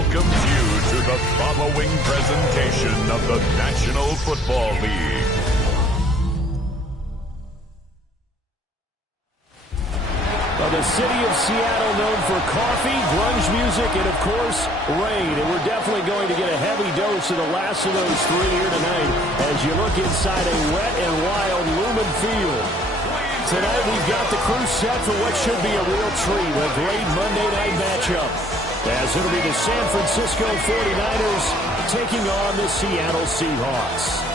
welcomes you to the following presentation of the National Football League. Well, the city of Seattle known for coffee, grunge music, and, of course, rain. And we're definitely going to get a heavy dose of the last of those three here tonight as you look inside a wet and wild Lumen Field. Tonight we've got the crew set for what should be a real treat, a great Monday night matchup, as it'll be the San Francisco 49ers taking on the Seattle Seahawks.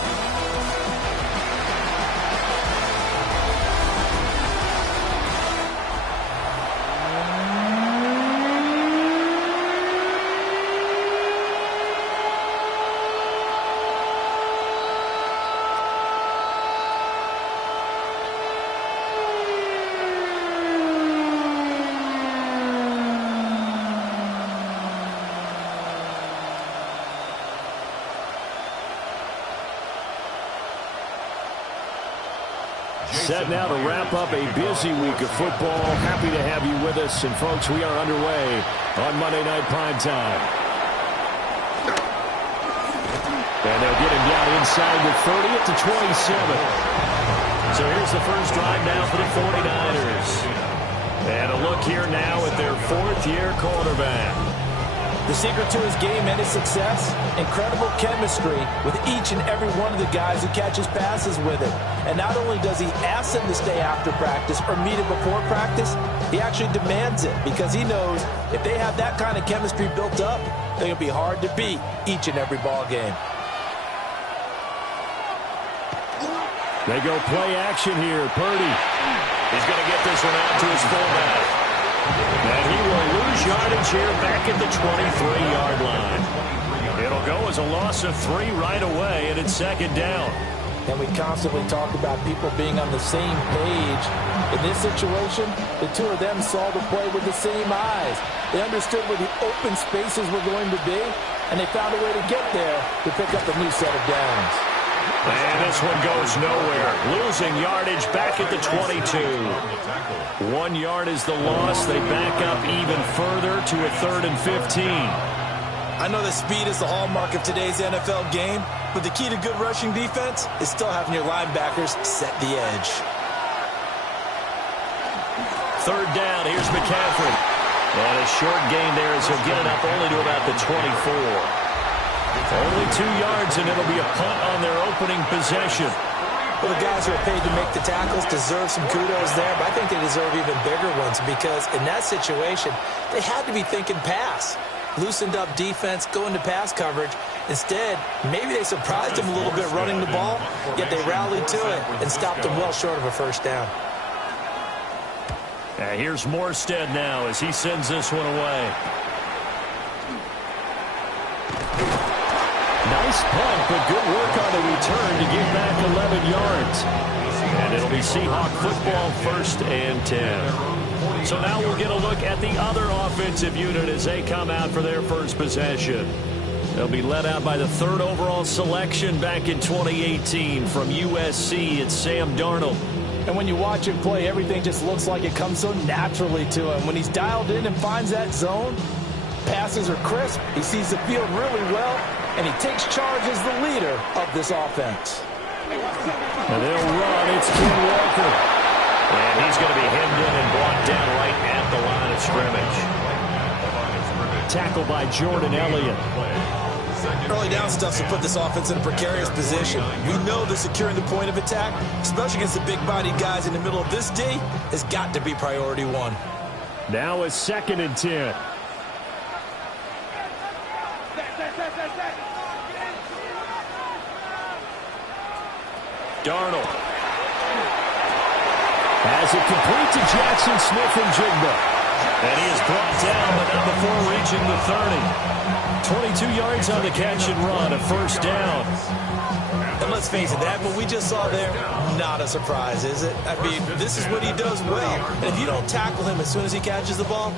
Set now to wrap up a busy week of football. Happy to have you with us. And, folks, we are underway on Monday Night Primetime. And they'll get him down inside the 30 at the 27. So here's the first drive now for the 49ers. And a look here now at their fourth-year quarterback. The secret to his game and his success, incredible chemistry with each and every one of the guys who catches passes with him. And not only does he ask them to stay after practice or meet him before practice, he actually demands it because he knows if they have that kind of chemistry built up, they're going to be hard to beat each and every ball game. They go play action here. Purdy. He's going to get this one out to his fullback. And he will lose yardage here back at the 23-yard line. It'll go as a loss of 3 right away, and it's second down. And we constantly talk about people being on the same page. In this situation, the two of them saw the play with the same eyes. They understood where the open spaces were going to be, and they found a way to get there to pick up a new set of downs. And this one goes nowhere. Losing yardage back at the 22. 1 yard is the loss. They back up even further to a 3rd and 15. I know that speed is the hallmark of today's NFL game, but the key to good rushing defense is still having your linebackers set the edge. 3rd down. Here's McCaffrey. And a short gain there as he'll get it up only to about the 24. Only 2 yards, and it'll be a punt on their opening possession. Well, the guys who are paid to make the tackles deserve some kudos there, but I think they deserve even bigger ones because in that situation, they had to be thinking pass. Loosened up defense, go into pass coverage. Instead, maybe they surprised them a little bit running the ball, yet they rallied to it and stopped them well short of a first down. Here's Morstead now as he sends this one away. Nice punt, but good work on the return to get back 11 yards. And it'll be Seahawk football, 1st and 10. So now we'll get a look at the other offensive unit as they come out for their first possession. They'll be led out by the 3rd overall selection back in 2018 from USC. It's Sam Darnold. And when you watch him play, everything just looks like it comes so naturally to him. When he's dialed in and finds that zone, passes are crisp, he sees the field really well, and he takes charge as the leader of this offense. And they'll run. It's Ken Walker. And he's going to be hemmed in and brought down right at the line of scrimmage. Tackled by Jordan Elliott. Early down stuff to put this offense in a precarious position. We know that securing the point of attack, especially against the big-bodied guys in the middle of this D, has got to be priority 1. Now a 2nd and 10. Darnold has it complete to Jackson Smith and Jigba. And he is brought down, but not before reaching the 30. 22 yards on the catch and run, a 1st down. And let's face it, that what we just saw there, not a surprise, is it? I mean, this is what he does well. And if you don't tackle him as soon as he catches the ball,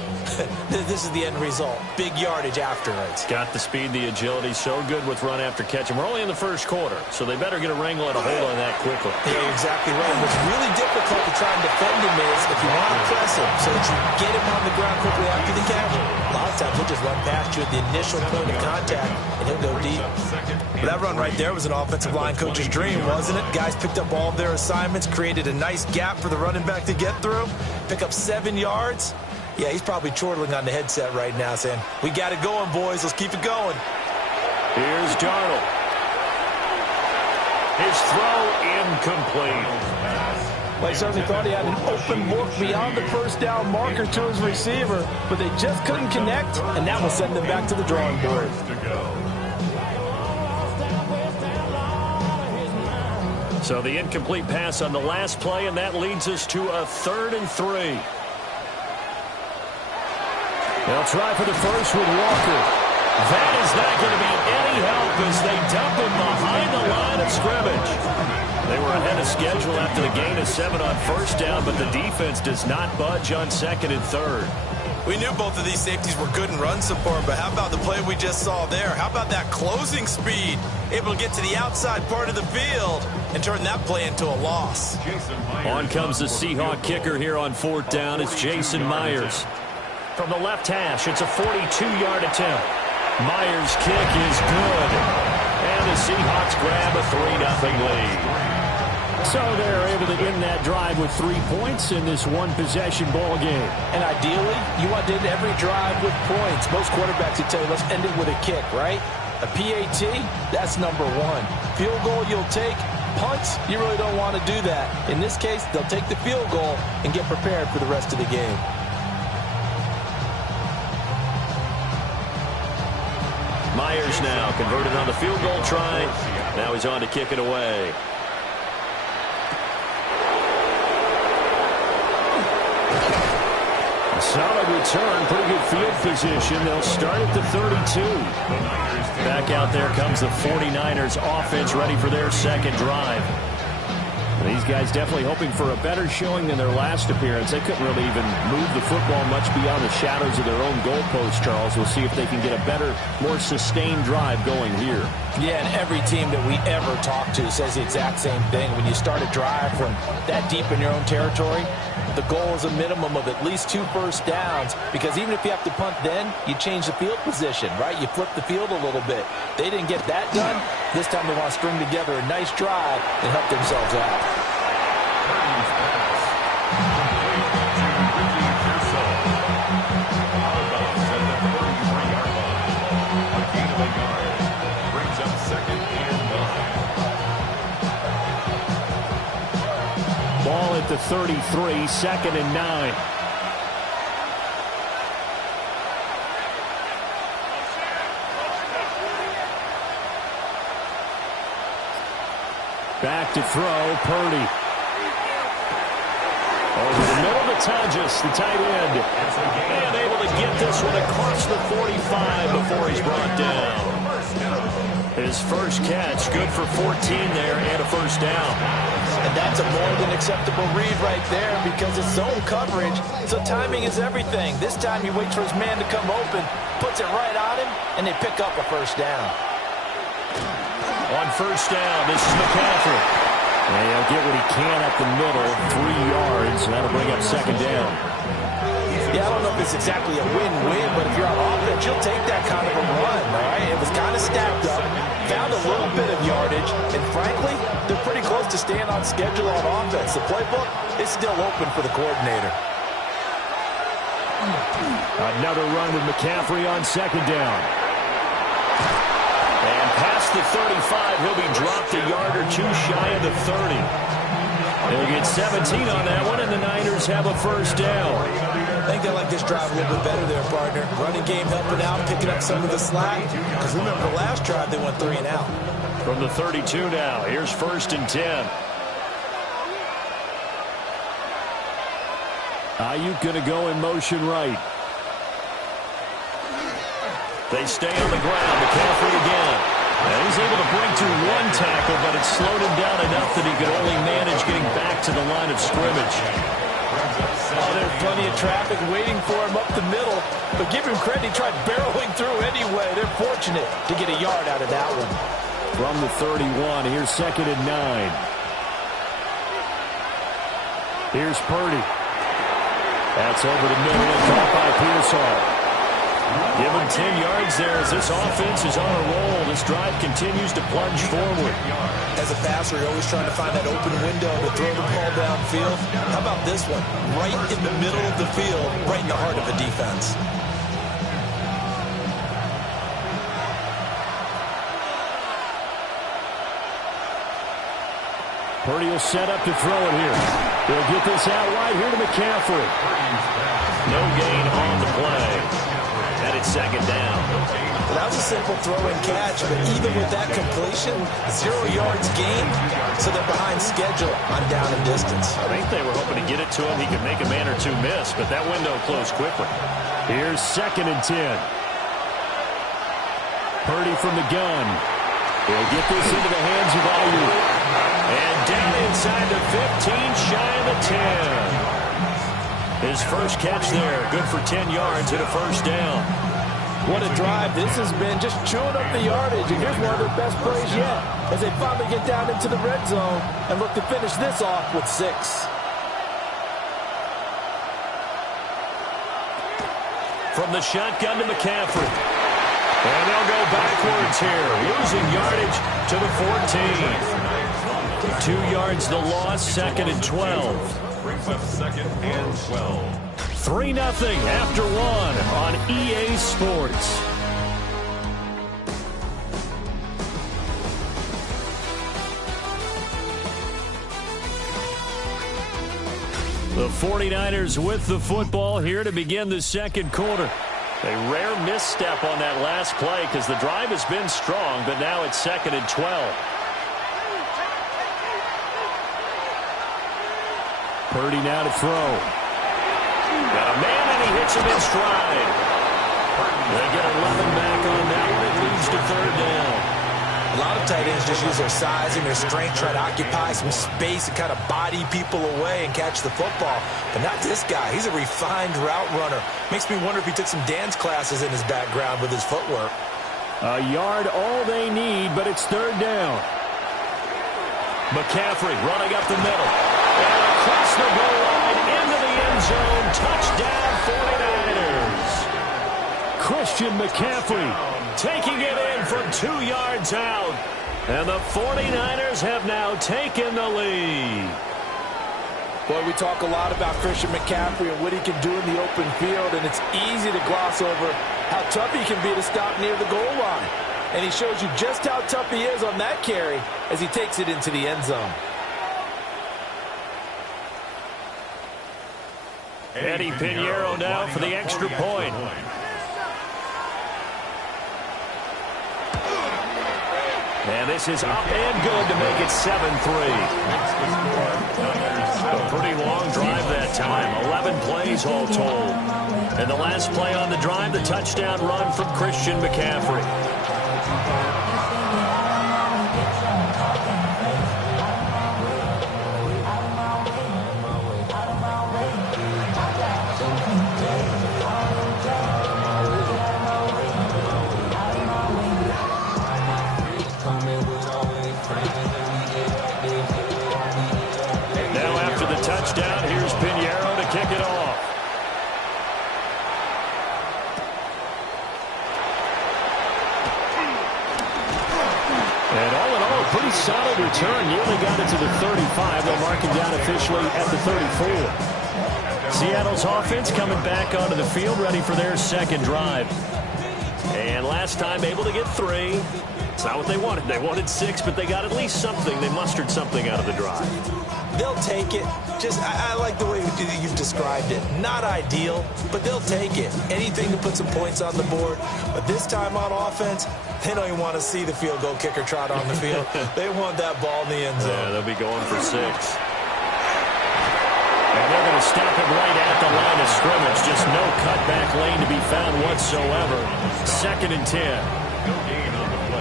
this is the end result. Big yardage afterwards. Got the speed, the agility, so good with run after catch. And we're only in the 1st quarter, so they better get a wrangle and a hold on that quickly. Yeah, you're exactly right. What's really difficult to try and defend him is if you want to press him so that you get him on the ground quickly after the catch, a lot of times he'll just run past you at the initial point of contact, and he'll go deep. But that run right there was an offensive line coach's dream, wasn't it? Guys picked up all of their assignments, created a nice gap for the running back to get through, pick up 7 yards. Yeah, he's probably chortling on the headset right now saying, we got it going, boys. Let's keep it going. Here's Darnold. His throw incomplete. Well, he certainly thought he had an open look beyond the first down marker to his receiver, but they just couldn't connect, and that will send them back to the drawing board. So the incomplete pass on the last play, and that leads us to a 3rd and 3. They'll try for the first with Walker. That is not going to be any help as they dump him behind the line of scrimmage. They were ahead of schedule after the gain of 7 on first down, but the defense does not budge on 2nd and 3rd. We knew both of these safeties were good in run support, but how about the play we just saw there? How about that closing speed? Able to get to the outside part of the field and turn that play into a loss. On comes the Seahawk kicker here on 4th down. It's Jason Myers. From the left hash, it's a 42-yard attempt. Myers' kick is good. And the Seahawks grab a 3-0 lead. So they're able to end that drive with 3 points in this one-possession ball game. And ideally, you want to end every drive with points. Most quarterbacks would tell you, let's end it with a kick, right? A PAT, that's number 1. Field goal you'll take. Punts, you really don't want to do that. In this case, they'll take the field goal and get prepared for the rest of the game. Myers now converted on the field goal try. Now he's on to kick it away. A solid return, pretty good field position. They'll start at the 32. Back out there comes the 49ers offense, ready for their second drive. These guys definitely hoping for a better showing than their last appearance. They couldn't really even move the football much beyond the shadows of their own goalpost, Charles. We'll see if they can get a better, more sustained drive going here. Yeah, and every team that we ever talk to says the exact same thing. When you start a drive from that deep in your own territory, the goal is a minimum of at least 2 first downs, because even if you have to punt then, you change the field position, right? You flip the field a little bit. They didn't get that done. This time they want to string together a nice drive and help themselves out. Ball at the 33, 2nd and 9. Back to throw, Purdy. Over the middle to Tonjes, the tight end. And able to get this one across the 45 before he's brought down. His first catch, good for 14 there and a first down. And that's a more than acceptable read right there, because it's zone coverage, so timing is everything. This time he waits for his man to come open, puts it right on him, and they pick up a first down. On first down, this is McCaffrey. And he'll get what he can up the middle, 3 yards, and that'll bring up 2nd down. Yeah, I don't know if it's exactly a win-win, but if you're on offense, you'll take that kind of a run, all right? It was kind of stacked up, found a little bit of yardage, and frankly, they're pretty close to staying on schedule on offense. The playbook is still open for the coordinator. Another run with McCaffrey on 2nd down. And past the 35, he'll be dropped a yard or 2 shy of the 30. They'll get 17 on that one, and the Niners have a first down. I think they like this drive a little bit better there, partner. Running game helping out, picking up some of the slack. Because remember, the last drive, they went 3 and out. From the 32 now, here's 1st and 10. Ayuk going to go in motion right. They stay on the ground. McCaffrey again. And he's able to break through 1 tackle, but it slowed him down enough that he could only manage getting back to the line of scrimmage. Oh, there's plenty of traffic waiting for him up the middle. But give him credit, he tried barreling through anyway. They're fortunate to get a yard out of that one. From the 31, here's 2nd and 9. Here's Purdy. That's over the middle and caught by Pearsall. Give him 10 yards there as this offense is on a roll. This drive continues to plunge forward. As a passer, you're always trying to find that open window to throw the ball downfield. How about this one? Right in the middle of the field, right in the heart of the defense. Purdy will set up to throw it here. He'll get this out wide here to McCaffrey. No gain on the play. And it's second down. Well, that was a simple throw and catch, but even with that completion, 0 yards gained, so they're behind schedule on down and distance. I think they were hoping to get it to him. He could make a man or two miss, but that window closed quickly. Here's 2nd and 10. Purdy from the gun. He'll get this into the hands of Ayuk. And down inside the 15, shy of the 10. His first catch there, good for 10 yards and a first down. What a drive this has been, just chewing up the yardage. And here's one of their best plays yet as they finally get down into the red zone and look to finish this off with 6. From the shotgun to McCaffrey. And they'll go backwards here, losing yardage to the 14. 2 yards the loss, 2nd and 12. Brings up 2nd and 12. 3-0 after 1 on EA Sports. The 49ers with the football here to begin the second quarter. A rare misstep on that last play because the drive has been strong, but now it's 2nd and 12. Purdy now to throw. Got a man, and he hits him in stride. They get 11 back on that one. It leads to 3rd down. A lot of tight ends just use their size and their strength, try to occupy some space and kind of body people away and catch the football. But not this guy. He's a refined route runner. Makes me wonder if he took some dance classes in his background with his footwork. A yard all they need, but it's 3rd down. McCaffrey running up the middle. And across the goal line into the end zone. Touchdown 49ers. Christian McCaffrey taking it in from 2 yards out. And the 49ers have now taken the lead. Boy, we talk a lot about Christian McCaffrey and what he can do in the open field, and it's easy to gloss over how tough he can be to stop near the goal line. And he shows you just how tough he is on that carry as he takes it into the end zone. Eddie Pinheiro now for the extra point. And this is up and good to make it 7-3. A pretty long drive that time. 11 plays all told. And the last play on the drive, the touchdown run from Christian McCaffrey. Touchdown. Here's Pinheiro to kick it off. And all in all, a pretty solid return. Nearly got it to the 35. They'll mark him down officially at the 34. Seattle's offense coming back onto the field, ready for their second drive. And last time able to get 3. It's not what they wanted. They wanted 6, but they got at least something. They mustered something out of the drive. They'll take it. I like the way you've described it. Not ideal, but they'll take it. Anything to put some points on the board. But this time on offense, they don't even want to see the field goal kicker trot on the field. They want that ball in the end zone. Yeah, they'll be going for 6. And they're going to stop it right at the line of scrimmage. Just no cutback lane to be found whatsoever. 2nd and 10.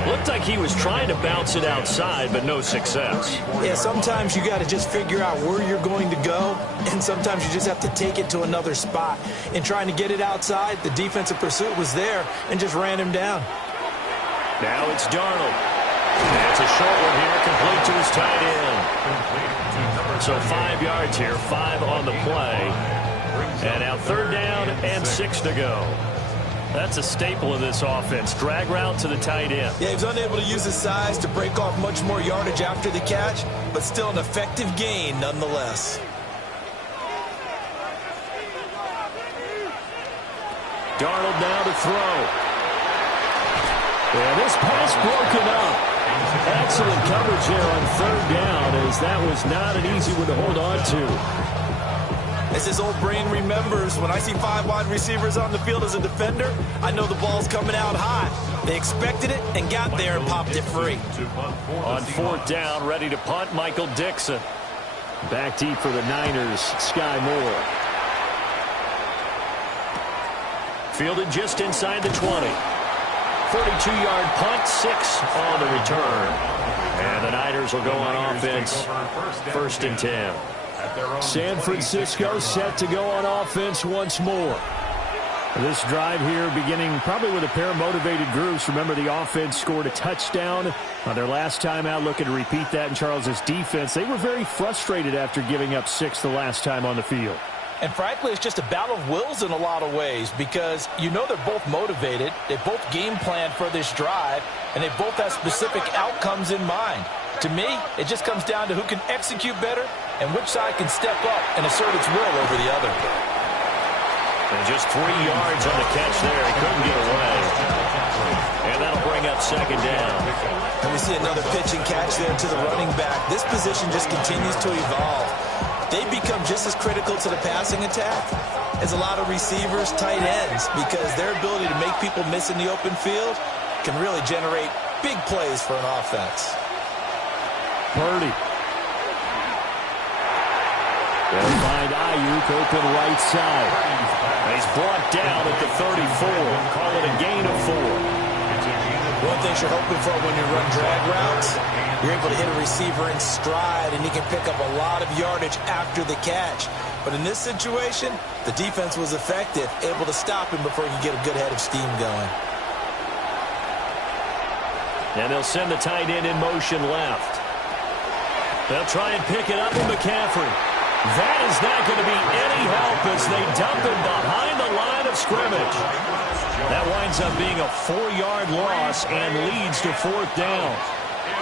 Looked like he was trying to bounce it outside, but no success. Yeah, sometimes you got to just figure out where you're going to go, and sometimes you just have to take it to another spot. In trying to get it outside, the defensive pursuit was there and just ran him down. Now it's Darnold. That's a short one here, complete to his tight end. So 5 yards here, 5 on the play. And now 3rd down and 6 to go. That's a staple of this offense. Drag route to the tight end. Yeah, he was unable to use his size to break off much more yardage after the catch, but still an effective gain nonetheless. Darnold now to throw. And this pass broken up. Excellent coverage there on 3rd down, as that was not an easy one to hold on to. As his old brain remembers, when I see 5 wide receivers on the field as a defender, I know the ball's coming out high. They expected it and got there and popped it free. On 4th down, ready to punt, Michael Dixon. Back deep for the Niners, Sky Moore. Fielded just inside the 20. 42-yard punt, 6 on the return. And the Niners will go on offense, 1st and 10. San Francisco set to go on offense once more. This drive here beginning probably with a pair of motivated groups. Remember, the offense scored a touchdown on their last time out. Looking to repeat that in Charles's defense. They were very frustrated after giving up 6 the last time on the field. And frankly, it's just a battle of wills in a lot of ways, because you know they're both motivated. They both game plan for this drive, and they both have specific outcomes in mind. To me, it just comes down to who can execute better and which side can step up and assert its will over the other. And just 3 yards on the catch there. He couldn't get away. And that'll bring up 2nd down. And we see another pitch and catch there to the running back. This position just continues to evolve. They become just as critical to the passing attack as a lot of receivers, tight ends, because their ability to make people miss in the open field can really generate big plays for an offense. Purdy. They'll find Ayuk open right side. He's brought down at the 34. Call it a gain of 4. One thing you're hoping for when you run drag routes, you're able to hit a receiver in stride, and he can pick up a lot of yardage after the catch. But in this situation, the defense was effective, able to stop him before he could get a good head of steam going. And they'll send the tight end in motion left. They'll try and pick it up with McCaffrey. That is not going to be any help as they dump him behind the line of scrimmage. That winds up being a 4-yard loss and leads to 4th down.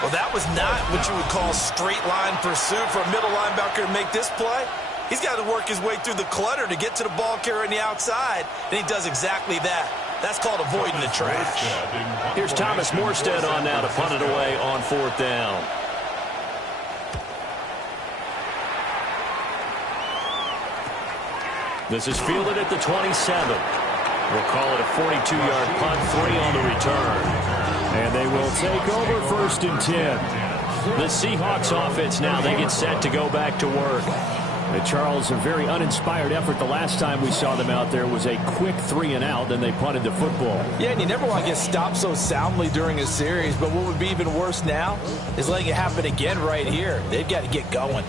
Well, that was not what you would call straight line pursuit for a middle linebacker to make this play. He's got to work his way through the clutter to get to the ball carrier on the outside, and he does exactly that. That's called avoiding the trash. Here's Thomas Morstead on now to punt it away on 4th down. This is fielded at the 27. We'll call it a 42-yard punt, 3 on the return. And they will take over 1st and 10. The Seahawks offense now, they get set to go back to work. Charles, a very uninspired effort. The last time we saw them out there was a quick 3-and-out, then they punted the football. Yeah, and you never want to get stopped so soundly during a series, but what would be even worse now is letting it happen again right here. They've got to get going.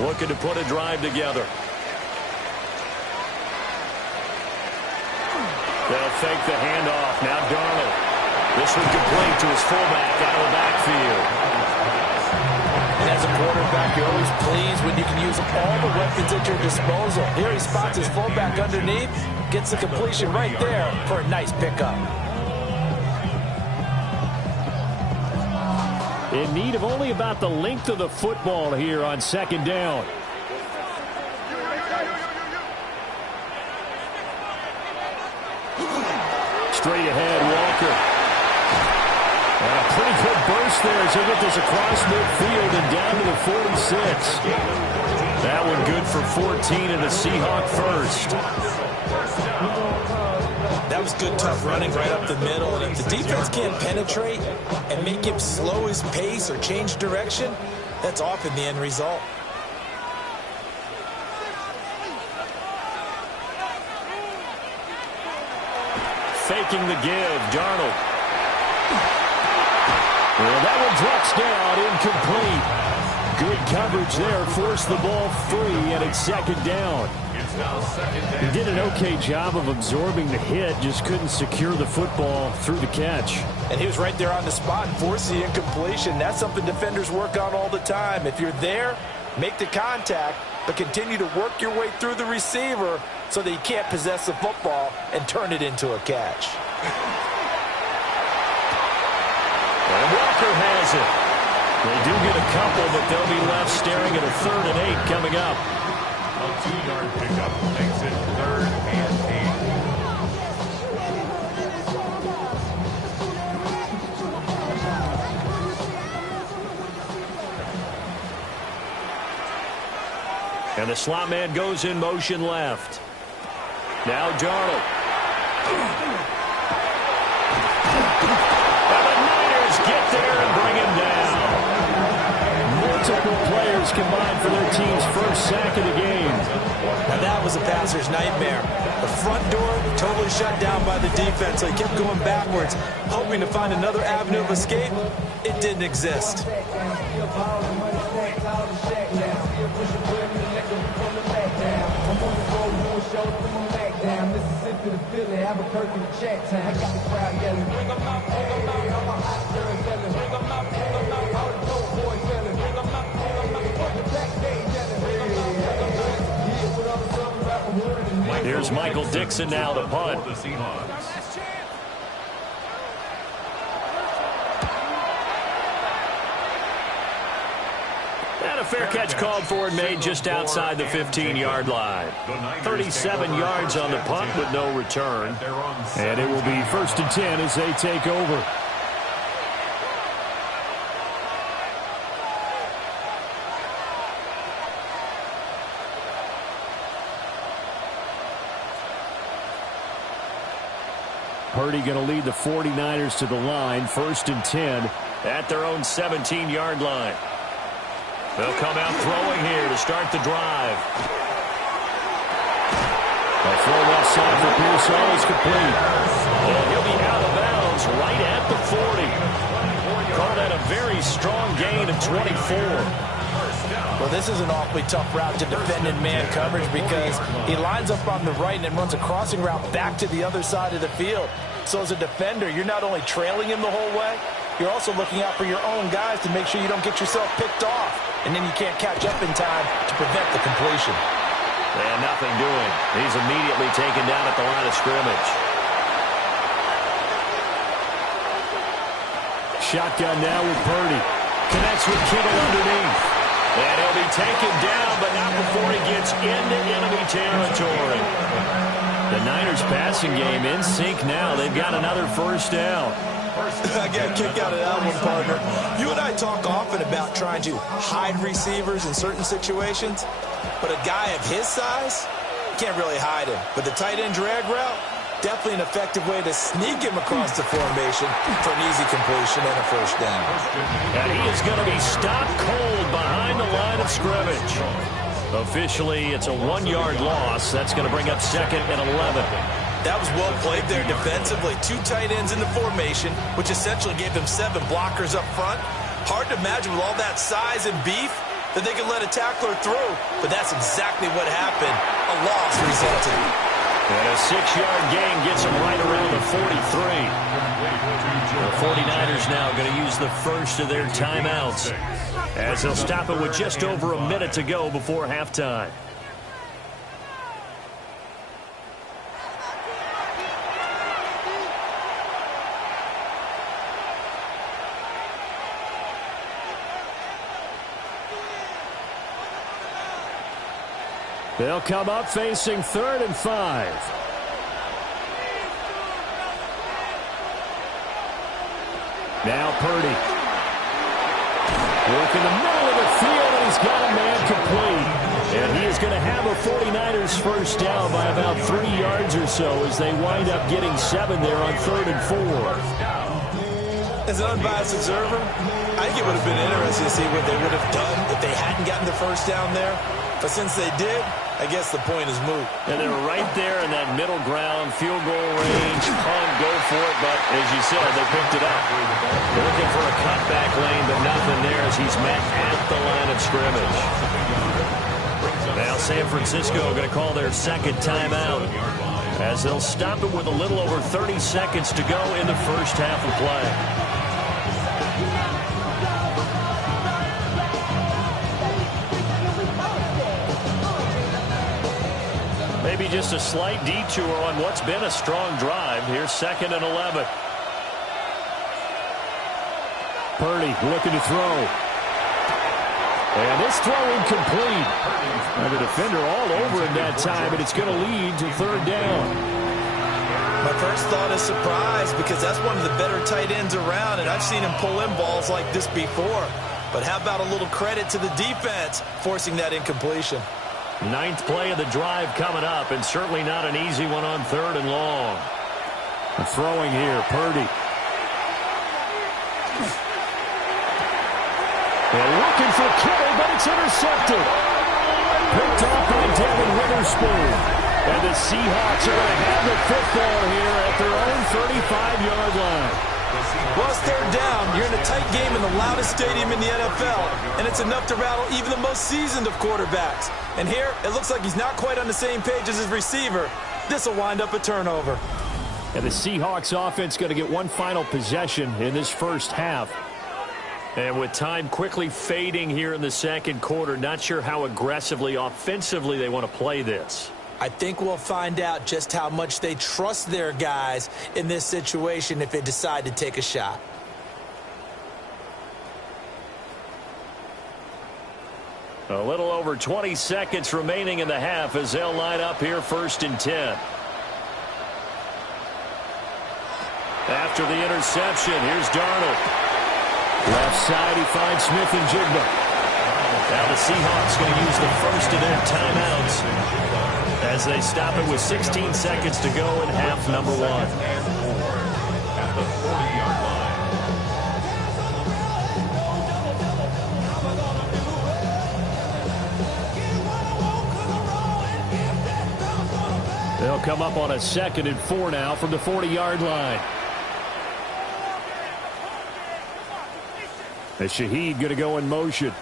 Looking to put a drive together. They'll fake the handoff. Now Darnold. This one complete to his fullback out of the backfield. And as a quarterback, you're always pleased when you can use all the weapons at your disposal. Here he spots his fullback underneath, gets the completion right there for a nice pickup. In need of only about the length of the football here on 2nd down. Straight ahead, Walker. And a pretty good burst there as he'll get this across midfield and down to the 46. That one good for 14 and a Seahawk first. That was good, tough running right up the middle. And if the defense can't penetrate and make him slow his pace or change direction, that's often the end result. Faking the give, Darnold. Well, that one drops down, incomplete. Good coverage there, forced the ball free, and it's 2nd down. He did an okay job of absorbing the hit, just couldn't secure the football through the catch. And he was right there on the spot and forced the incompletion. That's something defenders work on all the time. If you're there, make the contact, but continue to work your way through the receiver so that you can't possess the football and turn it into a catch. And Walker has it. They do get a couple, but they'll be left staring at a 3rd and 8 coming up. A 2-yard pickup makes it 3rd and 8. And the slot man goes in motion left. Now Darnold. And the Niners get there and bring him down. Multiple players combined for their team's first sack of the game. Now that was a passer's nightmare. The front door totally shut down by the defense, so he kept going backwards, hoping to find another avenue of escape. It didn't exist. Here's Michael Dixon now to punt. The Seahawks. And a fair catch called for and made just outside the 15-yard line. 37 yards on the punt with no return. And it will be 1st and 10 as they take over. Purdy going to lead the 49ers to the line. 1st and 10 at their own 17-yard line. They'll come out throwing here to start the drive. A throw left side for Pearsall is complete. And he'll be out of bounds right at the 40. Call that a very strong gain of 24. Well, this is an awfully tough route to defend in man coverage because he lines up on the right and then runs a crossing route back to the other side of the field. So as a defender, you're not only trailing him the whole way, you're also looking out for your own guys to make sure you don't get yourself picked off. And then you can't catch up in time to prevent the completion. And nothing doing. He's immediately taken down at the line of scrimmage. Shotgun now with Purdy. Connects with Kittle underneath. And he'll be taken down, but not before he gets into enemy territory. The Niners passing game in sync now. They've got another 1st down. I got a kick out of that one, partner. You and I talk often about trying to hide receivers in certain situations, but a guy of his size, can't really hide him. But the tight end drag route, definitely an effective way to sneak him across the formation for an easy completion and a 1st down. And he is going to be stopped cold behind the line of scrimmage. Officially, it's a 1-yard loss. That's going to bring up 2nd and 11. That was well played there defensively. 2 tight ends in the formation, which essentially gave them 7 blockers up front. Hard to imagine with all that size and beef that they could let a tackler through, but that's exactly what happened. A loss resulted. And a 6-yard gain gets them right around the 43. The 49ers now going to use the first of their timeouts as they'll stop it with just over a minute to go before halftime. They'll come up facing 3rd and 5. Now Purdy. Work in the middle of the field, and he's got a man complete. And he is going to have a 49ers 1st down by about 3 yards or so as they wind up getting 7 there on 3rd and 4. As an unbiased observer, I think it would have been interesting to see what they would have done if they hadn't gotten the 1st down there. But since they did, I guess the point is moot. And they're right there in that middle ground, field goal range, punt, go for it. But as you said, they picked it up. They're looking for a cutback lane, but nothing there as he's met at the line of scrimmage. Now San Francisco going to call their 2nd timeout as they'll stop it with a little over 30 seconds to go in the 1st half of play. Maybe just a slight detour on what's been a strong drive. Here's 2nd and 11. Purdy looking to throw. And this throw incomplete. And the defender all over him that time, and it's going to lead to 3rd down. My first thought is surprise, because that's one of the better tight ends around, and I've seen him pull in balls like this before. But how about a little credit to the defense forcing that incompletion? 9th play of the drive coming up, and certainly not an easy one on 3rd and long. Throwing here, Purdy. And looking for Kittle, but it's intercepted. Picked off by Devin Witherspoon. And the Seahawks are going to have the football here at their own 35-yard line. Well, it's 3rd down. You're in a tight game in the loudest stadium in the NFL, and it's enough to rattle even the most seasoned of quarterbacks. And here, it looks like he's not quite on the same page as his receiver. This will wind up a turnover. And the Seahawks offense going to get one final possession in this first half. And with time quickly fading here in the 2nd quarter, not sure how aggressively, offensively they want to play this. I think we'll find out just how much they trust their guys in this situation if they decide to take a shot. A little over 20 seconds remaining in the half as they'll line up here 1st and 10. After the interception, here's Darnold. Left side, he finds Smith and Jigba. Now the Seahawks going to use the first of their timeouts as they stop it with 16 seconds to go in half number 1. At the 40-yard line. They'll come up on a 2nd and 4 now from the 40-yard line. As Shaheed going to go in motion.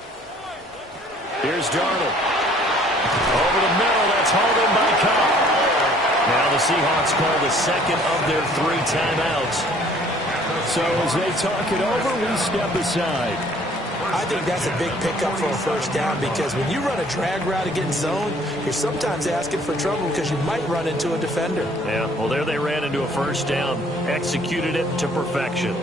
Here's Darnold. Over the middle, that's hauled in by Cobb. Now the Seahawks call the 2nd of their 3 timeouts. So as they talk it over, we step aside. I think that's a big pickup for a first down, because when you run a drag route against zone, you're sometimes asking for trouble because you might run into a defender. Yeah, well, there they ran into a first down, executed it to perfection.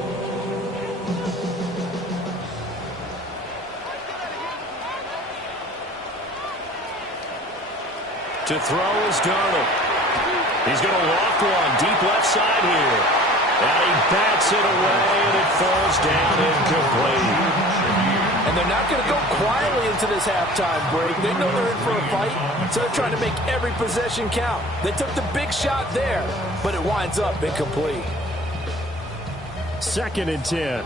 To throw is Darnold. He's going to loft one deep left side here. And he bats it away, and it falls down incomplete. And they're not going to go quietly into this halftime break. They know they're in for a fight, so they're trying to make every possession count. They took the big shot there, but it winds up incomplete. 2nd and 10.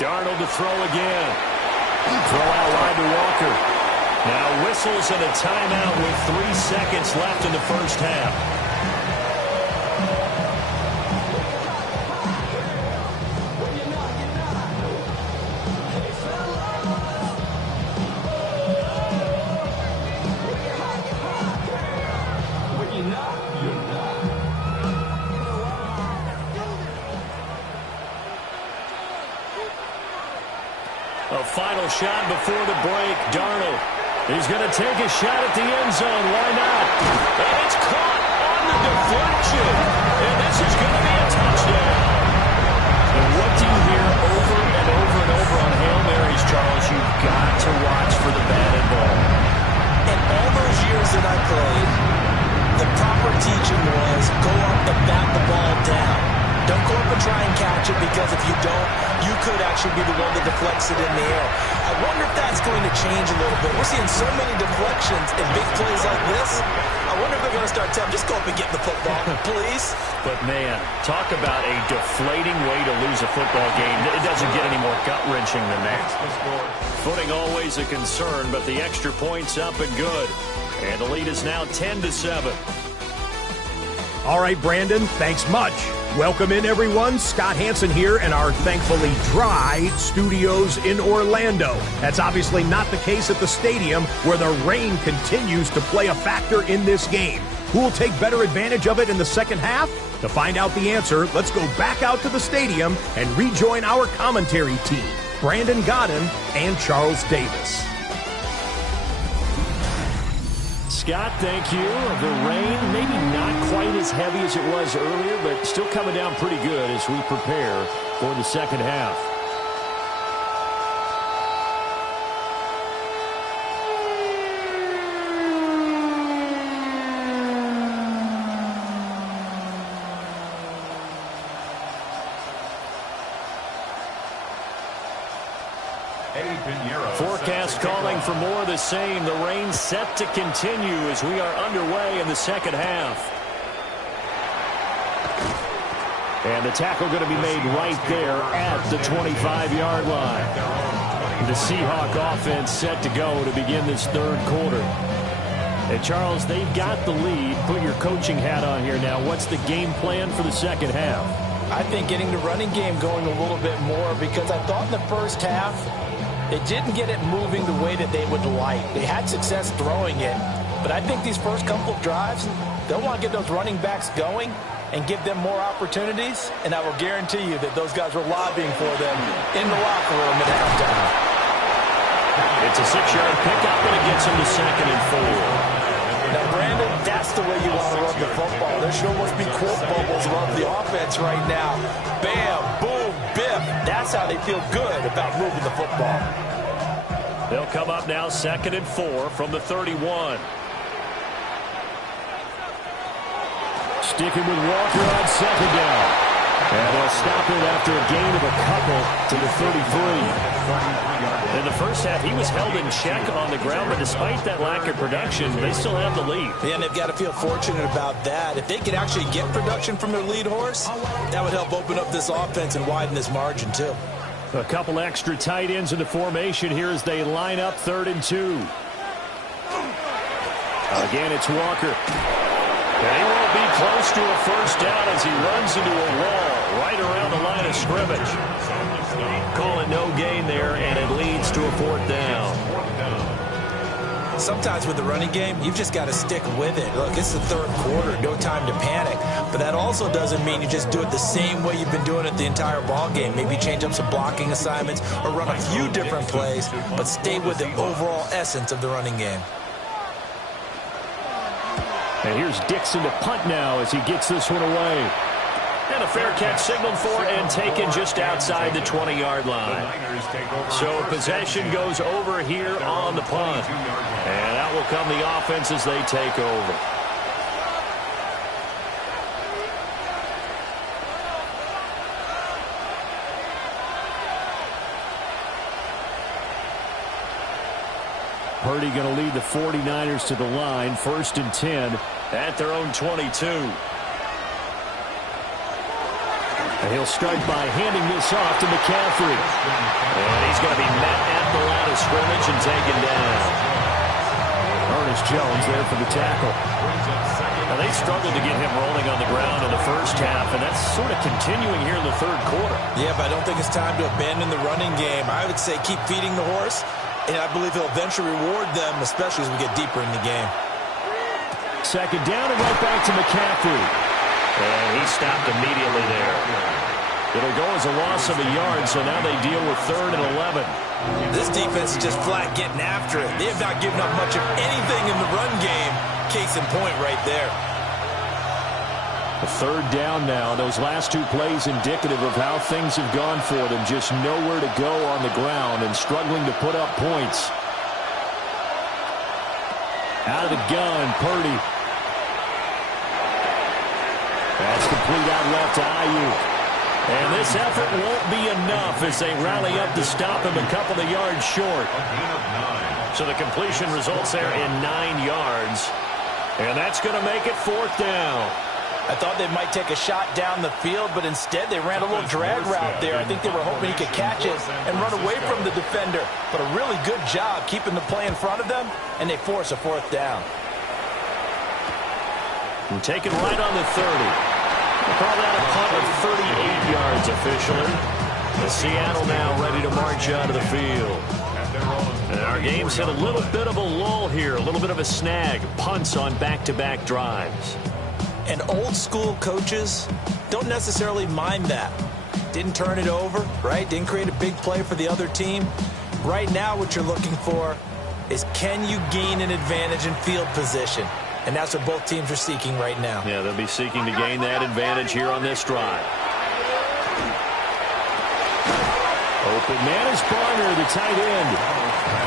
Darnold to throw again. Throw out wide to Walker. Now whistles and a timeout with 3 seconds left in the first half. A final shot before the break. Darnold. He's going to take a shot at the end zone. Why not? And it's caught on the deflection. And this is going to be a touchdown. And what do you hear over and over and over on Hail Marys, Charles? You've got to watch for the batted ball. In all those years that I played, the proper teaching was go up and bat the ball down. Don't go up and try and catch it, because if you don't, you could actually be the one that deflects it in the air. I wonder if that's going to change a little bit. We're seeing so many deflections and big plays like this. I wonder if they're going to start telling, just go up and get the football, please. But, man, talk about a deflating way to lose a football game. It doesn't get any more gut-wrenching than that. Footing always a concern, but the extra point's up and good. And the lead is now 10-7. All right, Brandon, thanks much. Welcome in, everyone. Scott Hansen here in our thankfully dry studios in Orlando. That's obviously not the case at the stadium, where the rain continues to play a factor in this game. Who will take better advantage of it in the second half? To find out the answer, let's go back out to the stadium and rejoin our commentary team, Brandon Godden and Charles Davis. Scott, thank you. The rain, maybe not quite as heavy as it was earlier, but still coming down pretty good as we prepare for the second half. Forecast calling for more of the same. The rain set to continue as we are underway in the second half. And the tackle going to be made right there at the 25-yard line. The Seahawk offense set to go to begin this third quarter. And Charles, they've got the lead. Put your coaching hat on here now. What's the game plan for the second half? I think getting the running game going a little bit more, because I thought in the first half they didn't get it moving the way that they would like. They had success throwing it, but I think these first couple of drives, they'll want to get those running backs going and give them more opportunities, and I will guarantee you that those guys were lobbying for them in the locker room at halftime. It's a 6-yard pickup, and it gets them to 2nd and 4. Now, Brandon, that's the way you want to run the football. There should almost be quote bubbles around the offense right now. Bam, boom, biff. That's how they feel good about moving the football. They'll come up now 2nd and 4 from the 31. Sticking with Walker on 2nd down. And they'll stop it after a gain of a couple to the 33. In the first half, he was held in check on the ground, but despite that lack of production, they still have the lead. Yeah, and they've got to feel fortunate about that. If they could actually get production from their lead horse, that would help open up this offense and widen this margin, too. A couple extra tight ends in the formation here as they line up 3rd and 2. Again, it's Walker. And he won't be close to a first down as he runs into a wall right around the line of scrimmage. Call it no gain there, and it leads to a 4th down. Sometimes with the running game, you've just got to stick with it. Look, it's the 3rd quarter, no time to panic. But that also doesn't mean you just do it the same way you've been doing it the entire ball game. Maybe change up some blocking assignments or run a few different plays, but stay with the overall essence of the running game. And here's Dixon to punt now as he gets this one away. And a fair catch signaled for and taken just outside the 20-yard line. So possession goes over here on the punt. And out will come the offense as they take over. Purdy going to lead the 49ers to the line. 1st and 10 at their own 22. And he'll start by handing this off to McCaffrey. And he's going to be met at the line of scrimmage and taken down. Ernest Jones there for the tackle. Now they struggled to get him rolling on the ground in the first half, and that's sort of continuing here in the 3rd quarter. Yeah, but I don't think it's time to abandon the running game. I would say keep feeding the horse. And I believe he'll eventually reward them, especially as we get deeper in the game. 2nd down and right back to McCaffrey. And he stopped immediately there. It'll go as a loss of a yard, so now they deal with 3rd and 11. This defense is just flat getting after it. They have not given up much of anything in the run game. Case in point right there. A 3rd down now. Those last 2 plays indicative of how things have gone for them. Just nowhere to go on the ground and struggling to put up points. Out of the gun, Purdy. That's complete out left to Ayuk. And this effort won't be enough as they rally up to stop him a couple of yards short. So the completion results there in 9 yards. And that's going to make it 4th down. I thought they might take a shot down the field, but instead they ran a little drag route there. I think they were hoping he could catch it and run away from the defender. But a really good job keeping the play in front of them, and they force a 4th down. And taken right on the 30. They'll call that a punt of 38 yards officially. And Seattle now ready to march out of the field. And our game's hit a little bit of a lull here, a little bit of a snag. Punts on back-to-back drives. And old school coaches don't necessarily mind that. Didn't turn it over, right? Didn't create a big play for the other team. Right now what you're looking for is, can you gain an advantage in field position? And that's what both teams are seeking right now. Yeah, they'll be seeking to gain that advantage here on this drive. Open man is Barner, the tight end.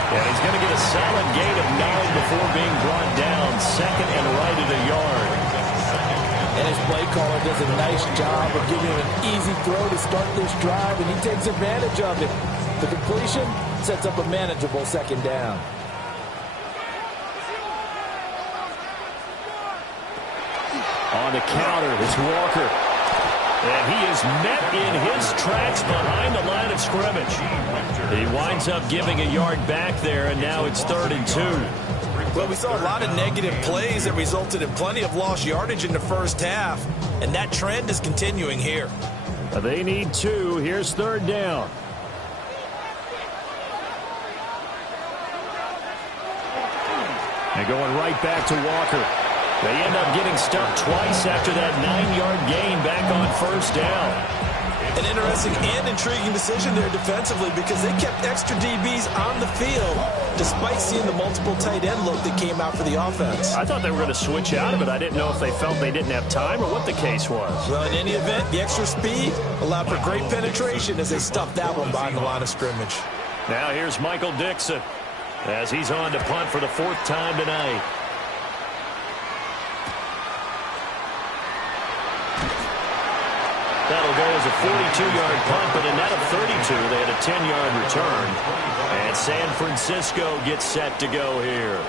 And he's going to get a solid gain of 9 before being brought down. Second and right at a yard. And his play caller does a nice job of giving him an easy throw to start this drive, and he takes advantage of it. The completion sets up a manageable second down. On the counter, it's Walker. And he is met in his tracks behind the line of scrimmage. He winds up giving a yard back there, and now it's 3rd and 2. Well, we saw a lot of negative plays that resulted in plenty of lost yardage in the first half, and that trend is continuing here. They need 2. Here's 3rd down. And going right back to Walker. They end up getting stuck twice after that 9-yard gain back on 1st down. An interesting and intriguing decision there defensively, because they kept extra DBs on the field despite seeing the multiple tight end look that came out for the offense. I thought they were going to switch out of it. I didn't know if they felt they didn't have time or what the case was. Well, in any event, the extra speed allowed for great penetration as they stuffed that one behind the line of scrimmage. Now here's Michael Dixon as he's on to punt for the 4th time tonight. That'll go as a 42-yard punt, but a net of 32. They had a 10-yard return. And San Francisco gets set to go here.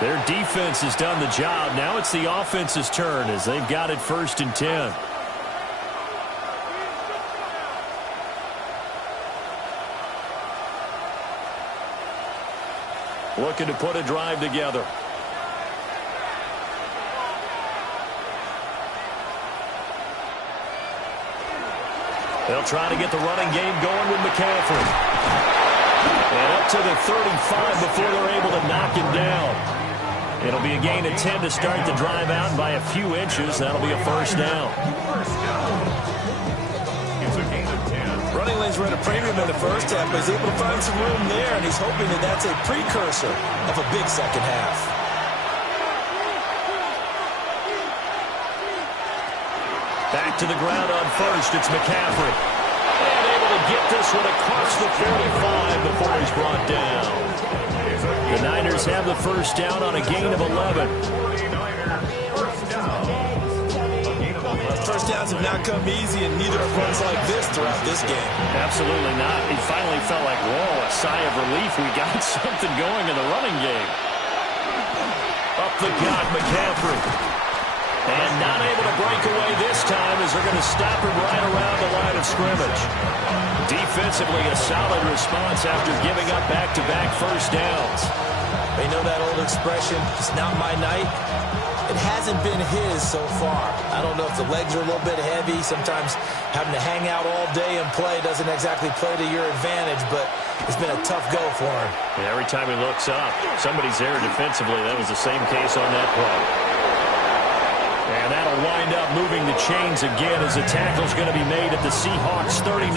Their defense has done the job. Now it's the offense's turn as they've got it 1st and 10. Looking to put a drive together. They'll try to get the running game going with McCaffrey. And up to the 35 before they're able to knock him down. It'll be a gain of 10 to start the drive out, and by a few inches, that'll be a 1st down. Running lanes were at a premium in the first half, but he's able to find some room there, and he's hoping that that's a precursor of a big second half. Back to the ground on 1st. It's McCaffrey. And able to get this one across the 45 before he's brought down. The Niners have the 1st down on a gain of 11. First downs have not come easy, and neither have runs like this throughout this game. Absolutely not. He finally felt like, whoa, a sigh of relief. We got something going in the running game. Up the gut, McCaffrey. And not able to break away this time as they're going to stop him right around the line of scrimmage. Defensively, a solid response after giving up back-to-back 1st downs. They know that old expression, it's not my night. It hasn't been his so far. I don't know if the legs are a little bit heavy. Sometimes having to hang out all day and play doesn't exactly play to your advantage, but it's been a tough go for him. And every time he looks up, somebody's there defensively. That was the same case on that play. And that'll wind up moving the chains again as the tackle's going to be made at the Seahawks 39.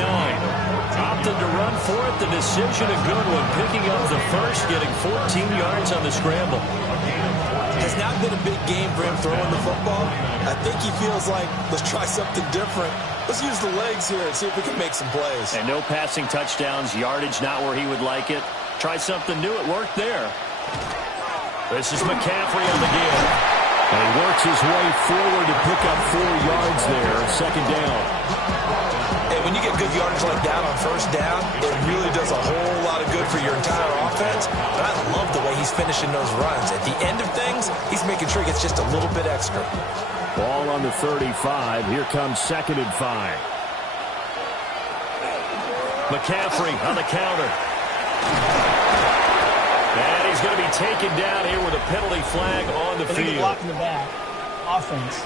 Opted to run for it. The decision a good one. Picking up the 1st, getting 14 yards on the scramble. Has not been a big game for him throwing the football. I think he feels like, let's try something different. Let's use the legs here and see if we can make some plays. And no passing touchdowns, yardage not where he would like it. Try something new. It worked there. This is McCaffrey on the give. And he works his way forward to pick up 4 yards there, 2nd down. And when you get good yardage like that on 1st down, it really does a whole lot of good for your entire offense. But I love the way he's finishing those runs. At the end of things, he's making sure he gets just a little bit extra. Ball on the 35. Here comes 2nd and 5. McCaffrey on the counter. And he's going to be taken down here with a penalty flag on the field. Block in the back. Offense.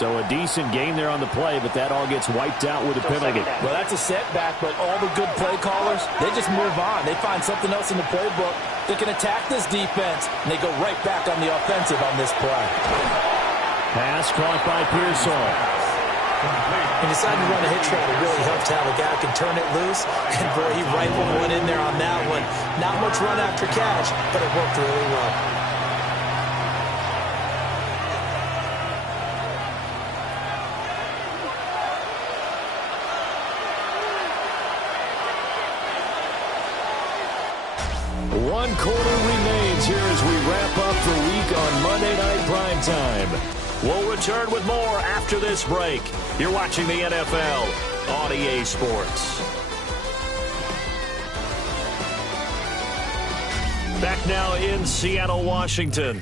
So a decent game there on the play, but that all gets wiped out with a penalty. Well, that's a setback, but all the good play callers, they just move on. They find something else in the playbook that can attack this defense, and they go right back on the offensive on this play. Pass caught by Pearsall. He decided to run a hitch route. It really helps to have a guy who can turn it loose. And, boy, he rifled one in there on that one. Not much run after catch, but it worked really well. One quarter remains here as we wrap up the week on Monday Night Primetime. We'll return with more after this break. You're watching the NFL on EA Sports. Back now in Seattle, Washington.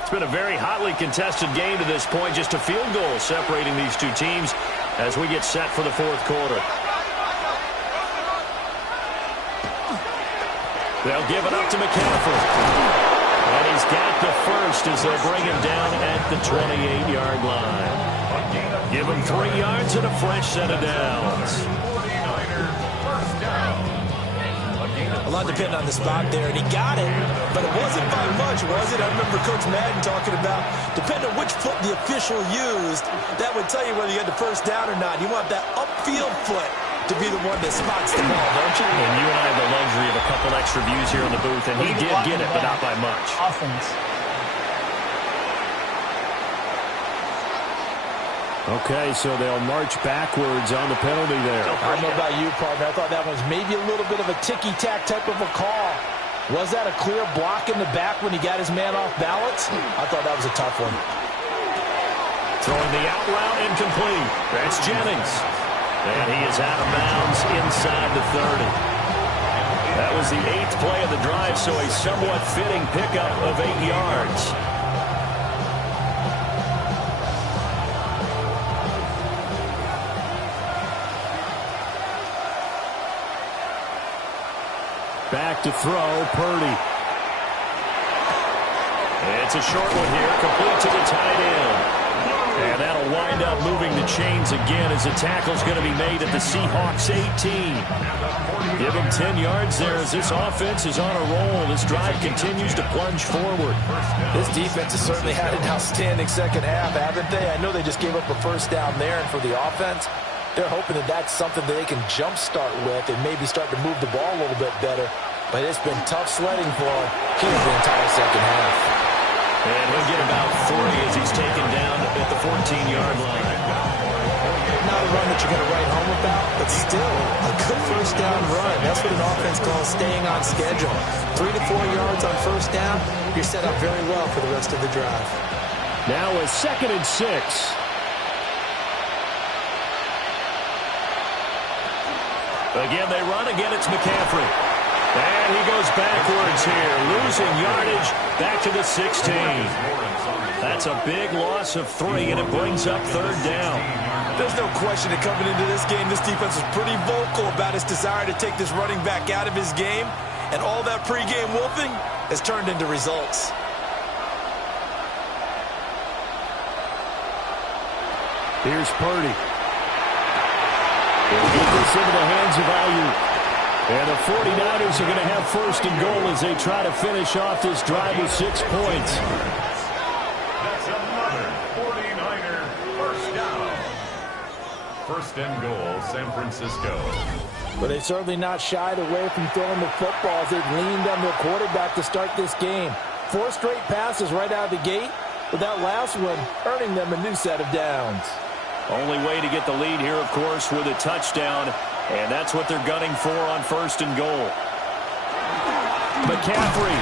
It's been a very hotly contested game to this point. Just a field goal separating these two teams as we get set for the fourth quarter. They'll give it up to McCaffrey. And he's got the first as they'll bring him down at the 28-yard line. Give him 3 yards and a fresh set of downs. A lot depended on the spot there, and he got it, but it wasn't by much, was it? I remember Coach Madden talking about, depending on which foot the official used, that would tell you whether you had the first down or not. You want that upfield foot to be the one that spots the ball, don't you? And you and I have the luxury of a couple extra views here in the booth, and he did get it, but not by much. Offense. Okay, so they'll march backwards on the penalty there. I don't know about you, partner. I thought that was maybe a little bit of a ticky-tack type of a call. Was that a clear block in the back when he got his man off balance? I thought that was a tough one. Throwing the out route incomplete. That's Jennings. And he is out of bounds inside the 30. That was the 8th play of the drive, so a somewhat fitting pickup of 8 yards. Back to throw, Purdy. It's a short one here, complete to the tight end. And that'll wind up moving the chains again as the tackle's going to be made at the Seahawks 18. Give him 10 yards there as this offense is on a roll. This drive continues to plunge forward. This defense has certainly had an outstanding second half, haven't they? I know they just gave up a first down there, and for the offense, they're hoping that that's something that they can jumpstart with and maybe start to move the ball a little bit better. But it's been tough sledding for him here the entire second half. And he'll get about 3 as he's taken down at the 14-yard line. Not a run that you're going to write home about, but still a good first down run. That's what an offense calls staying on schedule. 3 to 4 yards on first down, you're set up very well for the rest of the drive. Now a 2nd and 6. Again, they run. Again, it's McCaffrey. And he goes backwards here, losing yardage back to the 16. That's a big loss of 3, and it brings up 3rd down. There's no question that coming into this game, this defense was pretty vocal about its desire to take this running back out of his game, and all that pregame wolfing has turned into results. Here's Purdy. He'll get this into the hands of Ayuk. And the 49ers are going to have 1st and goal as they try to finish off this drive with 6 points. That's another 49er first down. 1st and goal, San Francisco. But they've certainly not shied away from throwing the football as they've leaned on their quarterback to start this game. 4 straight passes right out of the gate, with that last one earning them a new set of downs. Only way to get the lead here, of course, with a touchdown. And that's what they're gunning for on 1st and goal. McCaffrey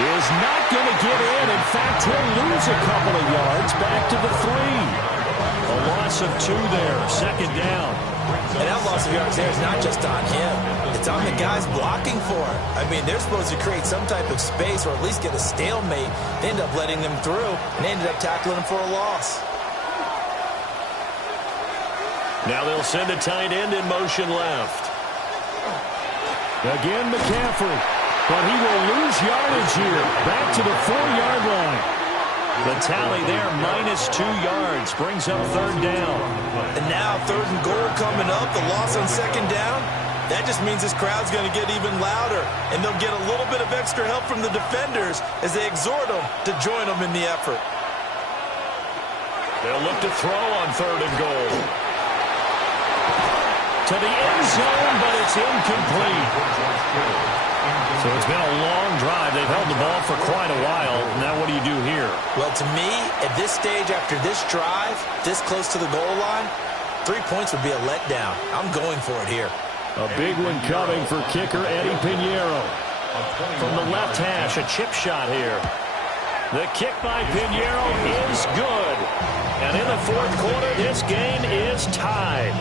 is not going to get in. In fact, he'll lose a couple of yards back to the 3. A loss of 2 there, 2nd down. And that loss of yards there is not just on him. It's on the guys blocking for it. I mean, they're supposed to create some type of space or at least get a stalemate. They end up letting them through, and they ended up tackling them for a loss. Now they'll send a tight end in motion left. Again, McCaffrey. But he will lose yardage here. Back to the 4-yard line. The tally there, -2 yards, brings up 3rd down. And now 3rd and goal coming up, the loss on 2nd down. That just means this crowd's going to get even louder, and they'll get a little bit of extra help from the defenders as they exhort them to join them in the effort. They'll look to throw on 3rd and goal. To the end zone, but it's incomplete. So it's been a long drive. They've held the ball for quite a while. Now what do you do here? Well, to me, at this stage after this drive, this close to the goal line, 3 points would be a letdown. I'm going for it here. A big one coming for kicker Eddie Pinheiro. From the left hash, a chip shot here. The kick by Pinheiro is good. And in the 4th quarter, this game is tied.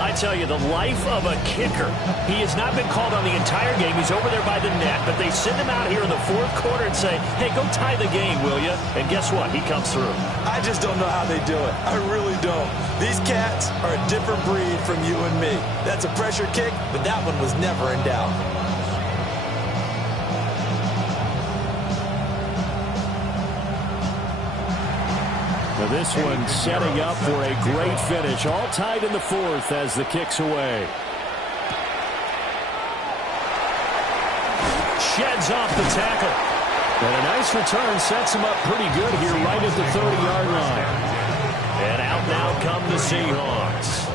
I tell you, the life of a kicker. He has not been called on the entire game. He's over there by the net, but they send him out here in the 4th quarter and say, hey, go tie the game, will you? And guess what? He comes through. I just don't know how they do it. I really don't. These cats are a different breed from you and me. That's a pressure kick, but that one was never in doubt. Now this one setting up for a great finish. All tied in the 4th as the kick's away. Sheds off the tackle. And a nice return sets him up pretty good here right at the 30-yard line. And out now come the Seahawks.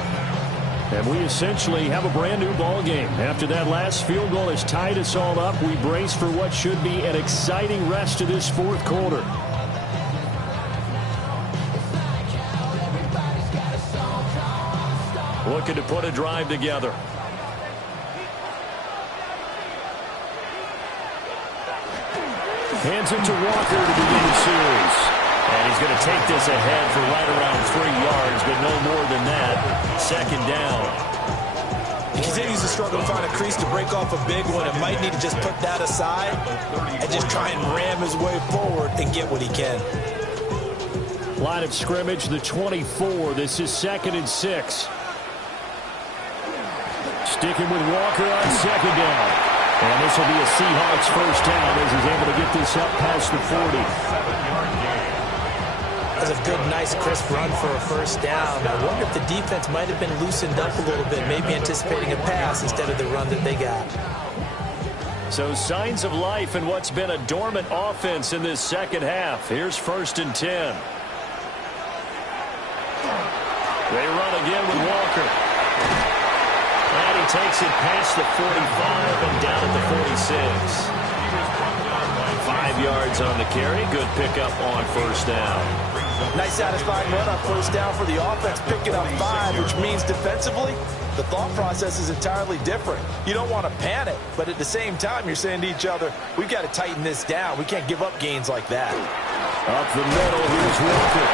And we essentially have a brand new ball game. After that last field goal has tied us all up, we brace for what should be an exciting rest of this 4th quarter. Looking to put a drive together. Hands it to Walker to begin the series. And he's going to take this ahead for right around 3 yards, but no more than that. 2nd down. He continues to struggle to find a crease to break off a big one and might need to just put that aside and just try and ram his way forward and get what he can. Line of scrimmage, the 24. This is 2nd and 6. Sticking with Walker on 2nd down. And this will be a Seahawks 1st down as he's able to get this up past the 40. That's a good, nice, crisp run for a 1st down. I wonder if the defense might have been loosened up a little bit, maybe anticipating a pass instead of the run that they got. So signs of life in what's been a dormant offense in this 2nd half. Here's 1st and 10. They run again with Walker. And he takes it past the 45 and down at the 46. 5 yards on the carry. Good pickup on 1st down. Nice satisfying run on 1st down for the offense, picking up 5, which means defensively, the thought process is entirely different. You don't want to panic, but at the same time, you're saying to each other, we've got to tighten this down. We can't give up gains like that. Up the middle, here's Walker.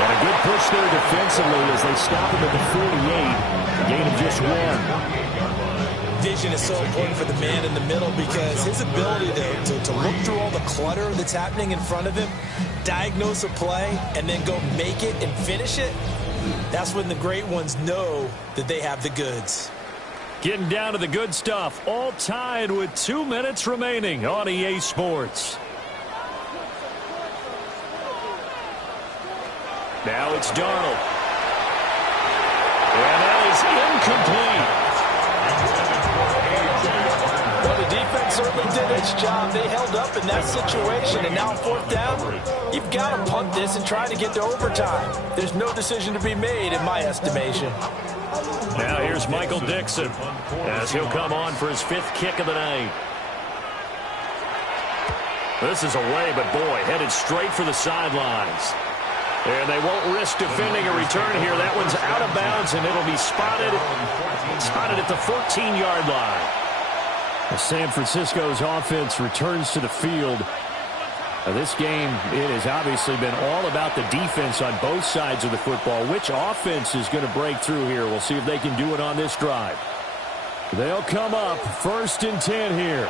And a good push there defensively as they stop him at the 48. A gain of just 1. Vision is so important for the man in the middle because his ability to look through all the clutter that's happening in front of him, diagnose a play, and then go make it and finish it, that's when the great ones know that they have the goods. Getting down to the good stuff, all tied with 2 minutes remaining on EA Sports. Now it's Darnold. And that is incomplete. Well, the defense certainly did its job. They held up in that situation, and now 4th down, you've got to punt this and try to get to overtime. There's no decision to be made in my estimation. Now here's Michael Dixon as he'll come on for his 5th kick of the night. This is away, but boy, headed straight for the sidelines. And they won't risk defending a return here. That one's out of bounds, and it'll be spotted at the 14-yard line. San Francisco's offense returns to the field. Now this game, it has obviously been all about the defense on both sides of the football. Which offense is going to break through here? We'll see if they can do it on this drive. They'll come up 1st and 10 here.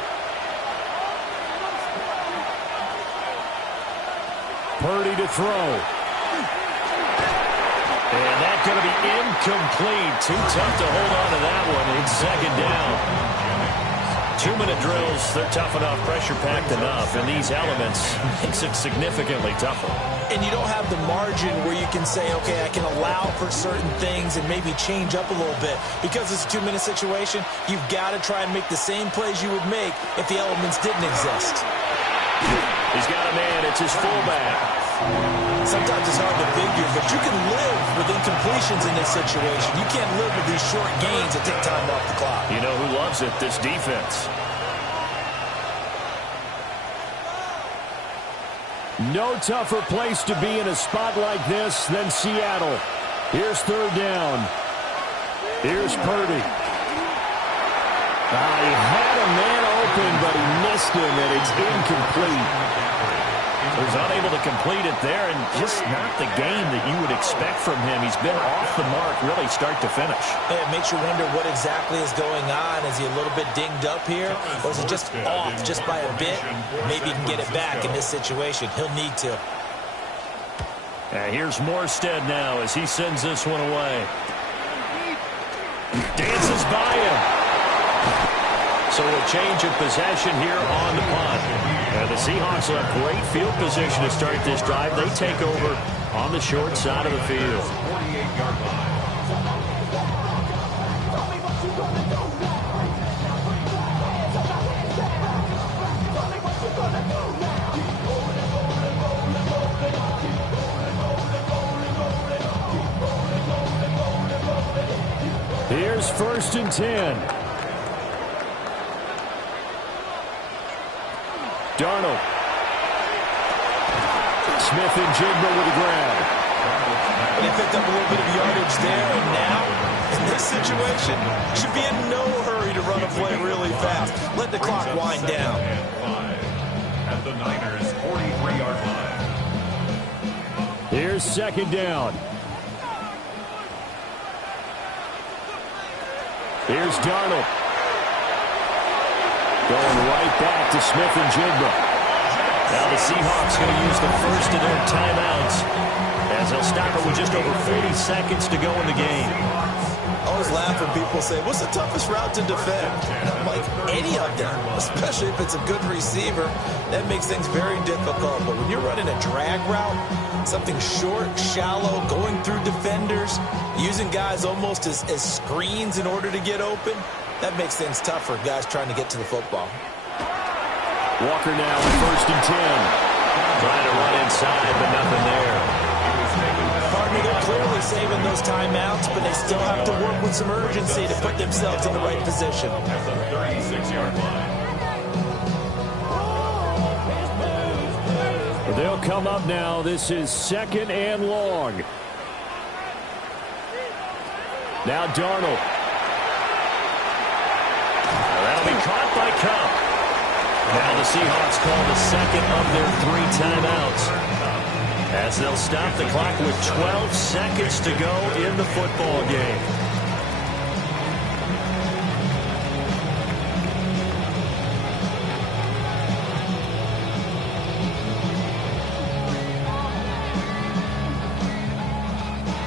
Purdy to throw. And that's going to be incomplete. Too tough to hold on to that one. It's 2nd down. 2-minute drills, they're tough enough, pressure-packed enough, and these elements makes it significantly tougher. And you don't have the margin where you can say, okay, I can allow for certain things and maybe change up a little bit. Because it's a 2-minute situation, you've got to try and make the same plays you would make if the elements didn't exist. He's got a man. It's his fullback. Sometimes it's hard to figure, but you can live with incompletions in this situation. You can't live with these short gains that take time off the clock. You know who loves it? This defense. No tougher place to be in a spot like this than Seattle. Here's third down. Here's Purdy. He had a man open, but he missed him, and it's incomplete. He was unable to complete it there, and just not the game that you would expect from him. He's been off the mark really start to finish. It makes you wonder what exactly is going on. Is he a little bit dinged up here, or is he just off just by a bit? Maybe he can get it back in this situation. He'll need to. And here's Morstead now as he sends this one away. Dances by him. So a change of possession here on the punt. The Seahawks are in great field position to start this drive. They take over on the short side of the field. Here's 1st and 10. Darnold. Smith and Jigba with a grab. They picked up a little bit of yardage there, and now, in this situation, should be in no hurry to run a play really fast. Let the clock wind down. At the Niners' 43-yard line. Here's 2nd down. Here's Darnold. Going right back to Smith and Jigba. Now the Seahawks going to use the first of their timeouts as they'll stop it with just over 40 seconds to go in the game. I always laugh when people say, what's the toughest route to defend? I'm like, any of them, especially if it's a good receiver. That makes things very difficult. But when you're running a drag route, something short, shallow, going through defenders, using guys almost as screens in order to get open, that makes things tough for guys trying to get to the football. Walker now in 1st and 10. Trying to run inside, but nothing there. Pardon me, they're clearly saving those timeouts, but they still have to work with some urgency to put themselves in the right position. At the 36-yard line. They'll come up now. This is 2nd and long. Now Darnold. That'll be caught by Cup. Now the Seahawks call the second of their 3 timeouts as they'll stop the clock with 12 seconds to go in the football game.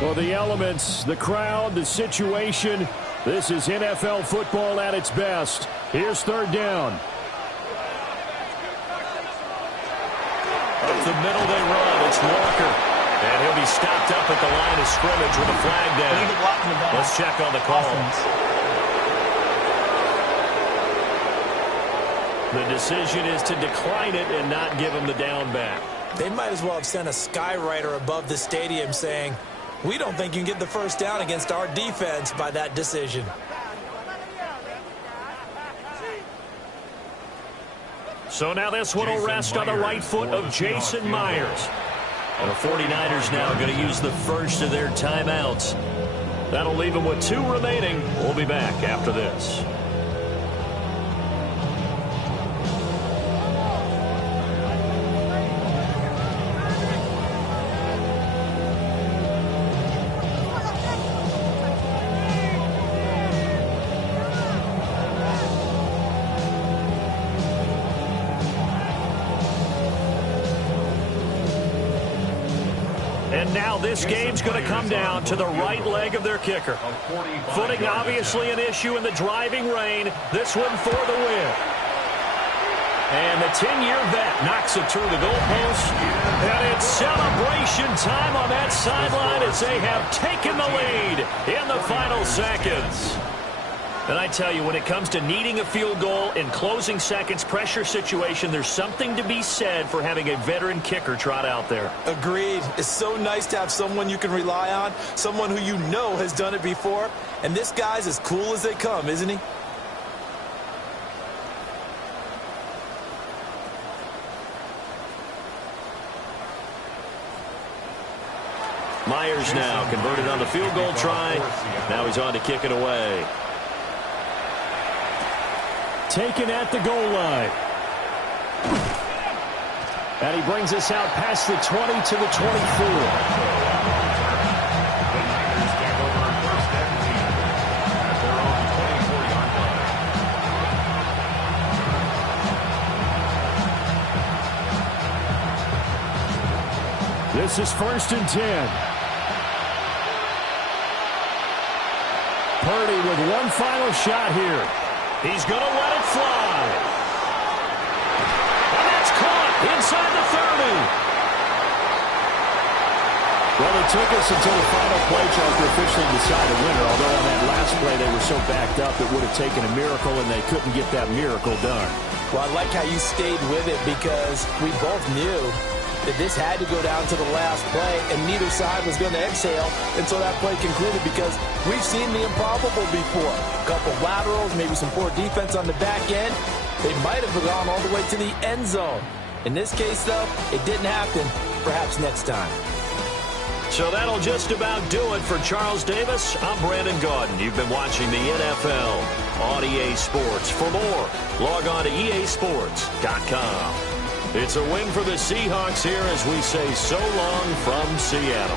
Well, the elements, the crowd, the situation. This is NFL football at its best. Here's 3rd down. Up the middle they run. It's Walker. And he'll be stopped up at the line of scrimmage with a flag down. Let's check on the call. The decision is to decline it and not give him the down back. They might as well have sent a skywriter above the stadium saying, we don't think you can get the first down against our defense by that decision. So now this one will rest on the right foot of Jason Myers. And the 49ers now going to use the first of their timeouts. That'll leave them with 2 remaining. We'll be back after this. And now this game's going to come down to the right leg of their kicker. Footing obviously an issue in the driving rain. This one for the win. And the 10-year vet knocks it through the goalpost. And it's celebration time on that sideline as they have taken the lead in the final seconds. And I tell you, when it comes to needing a field goal in closing seconds, pressure situation, there's something to be said for having a veteran kicker trot out there. Agreed. It's so nice to have someone you can rely on, someone who you know has done it before. And this guy's as cool as they come, isn't he? Myers now converted on the field goal try. Now he's on to kick it away. Taken at the goal line. And he brings us out past the 20 to the 24. This is 1st and 10. Purdy with one final shot here. He's going to let it fly. And that's caught inside the 30. Well, it took us until the final play, Charles, to officially decide a winner. Although on that last play they were so backed up it would have taken a miracle, and they couldn't get that miracle done. Well, I like how you stayed with it because we both knew that this had to go down to the last play, and neither side was going to exhale until that play concluded because we've seen the improbable before. A couple laterals, maybe some poor defense on the back end. They might have gone all the way to the end zone. In this case, though, it didn't happen. Perhaps next time. So that'll just about do it for Charles Davis. I'm Brandon Gaudin. You've been watching the NFL on EA Sports. For more, log on to easports.com. It's a win for the Seahawks here as we say so long from Seattle.